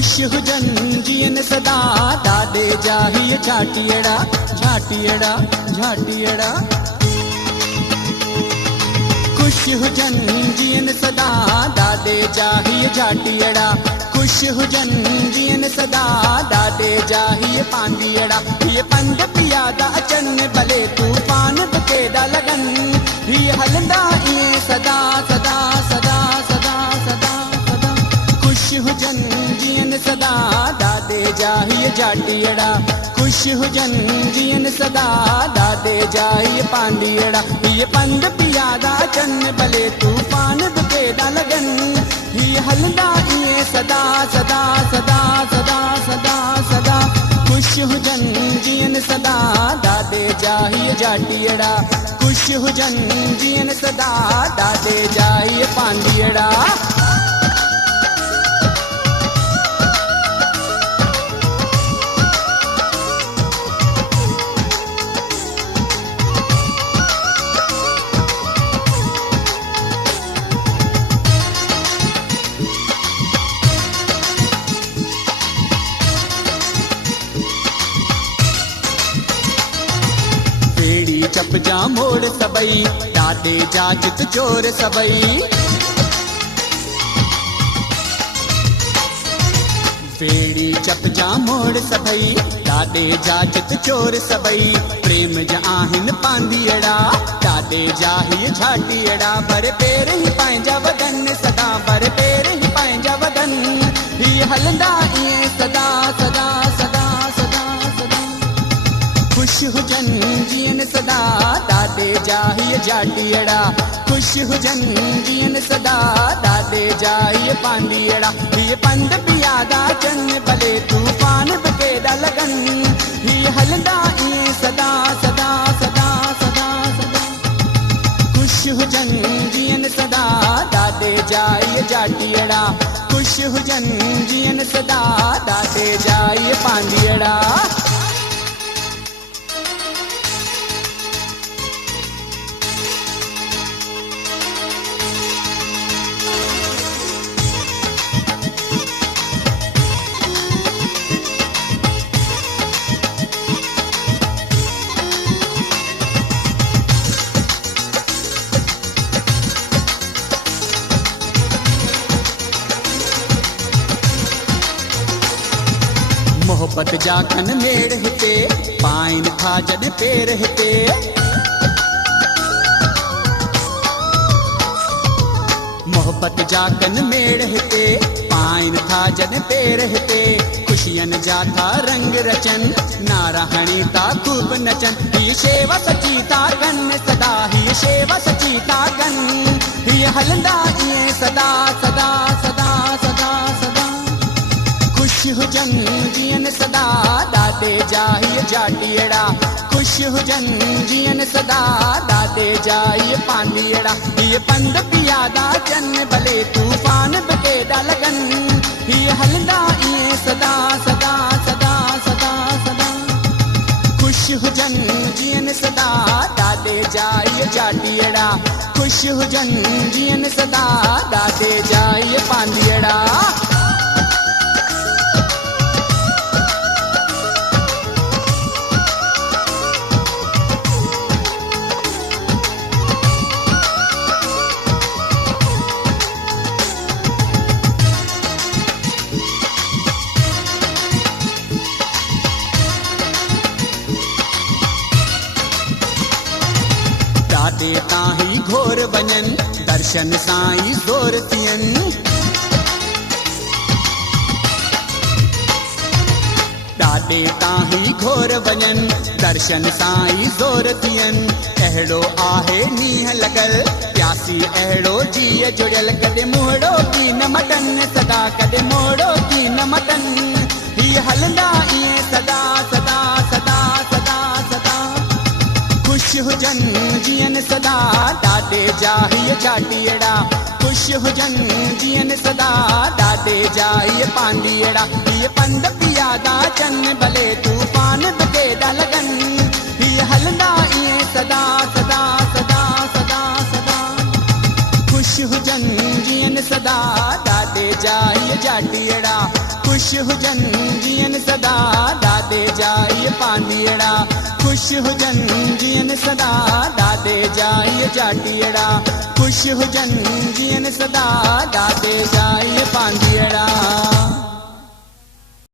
खुश हुजन जियन सदा दादे जाही झाटियड़ा झाटियड़ा झाटियड़ा। खुश हुजन जियन सदा दादे जाही झाटियड़ा। खुश हुजन जियन सदा दादे जाही पांदियड़ा। ये पंध पियादा अचन भले तूफान बकेदा लगन। ये हलंदा ये सदा सदा सदा सदा सदा सदा। खुश हुजन जियन सदा दादे जाही झाटियड़ा। खुश हुजन जियन सदा दादे जाही पांदियड़ा। ये पंध पियादा अचन भले तूफान बकेदा लगन। ये हलंदा ये सदा सदा सदा सदा सदा सदा। खुश हुजन जियन सदा दादे जाही झाटियड़ा। खुश हुजन जियन सदा दादे जाही पांदियड़ा। चप जा मोड़ सबई दादे जा चित चोर सबई। फेड़ी चप जा मोड़ सबई दादे जा चित चोर सबई। प्रेम जा आहिन पांदियड़ा दादे जा ही झाटियड़ा। भर पेर ही पांजा वदन सदा भर पेर ही पांजा वदन। ही हलंदा ये सदा सदा सदा सदा सदा। खुश हुजन जियन सदा दादे जाही झाटियड़ा। खुश हुजन जियन सदा दादे जाही पांदियड़ा। ये पंध पियादा चन भले तूफान बकेदा लगन। ये हलंदा ये सदा सदा सदा सदा सदा। खुश हुजन जियन सदा दादे जाही झाटियड़ा। खुश हुजन जियन सदा दादे जाही पांदियड़ा। मोहब्बत जाखन मेड़ हिते पाइन था जद पेर हिते। मोहब्बत जाकन मेड़ हिते पाइन था जद पेर हिते। खुशियन जा था रंग रचन नाराहणी ता खूब नचन। ही शेवा सची ता गन सदा ही शेवा सची ता गन। ही हलंदा ये सदा सदा सदा सदा सदा। खुश हुजन जियन सदा दादे जाही झाटियड़ा। खुश हुजन जियन सदा दादे जाही पांदियड़ा। ये पंध पियादा चन भले तूफान बकेदा लगन। ये हलंदा ये सदा सदा सदा सदा सदा। खुश हुजन जियन सदा दादे जाही झाटियड़ा। खुश हुजन जियन सदा दादे जाही पांदियड़ा। दादे ताही घोर वञन दर्शन साईं ज़ोर थियन। दादे ताही घोर वञन दर्शन साईं ज़ोर थियन। अहिड़ो आहे मींहं लॻल प्यासी अहिड़ो जीअ जुड़ियल। कॾहिं मोड़ो की न मटन सदा कॾहिं मोड़ो की न मटन। हीअ हलंदा ईअं सदा सदा सदा सदा सदा। खुश हुजन जियन सदा दादे जाही झाटियड़ा। खुश हुजन जियन सदा दादे जाही पांदियड़ा। ये पंध पियादा चन भले तूफान बकेदा लगन। ये हलंदा ईअं सदा सदा सदा सदा सदा। खुश हुजन जियन सदा दादे जाही झाटियड़ा। खुश ख़ुशि हुजनि जीअं सदा दादे जाई पांडीअड़ा ख़ुशि हुजनि जीअं सदा दादे जाई जाटीअड़ा ख़ुशि हुजनि जीअं सदा दादे जाई पांडीअड़ा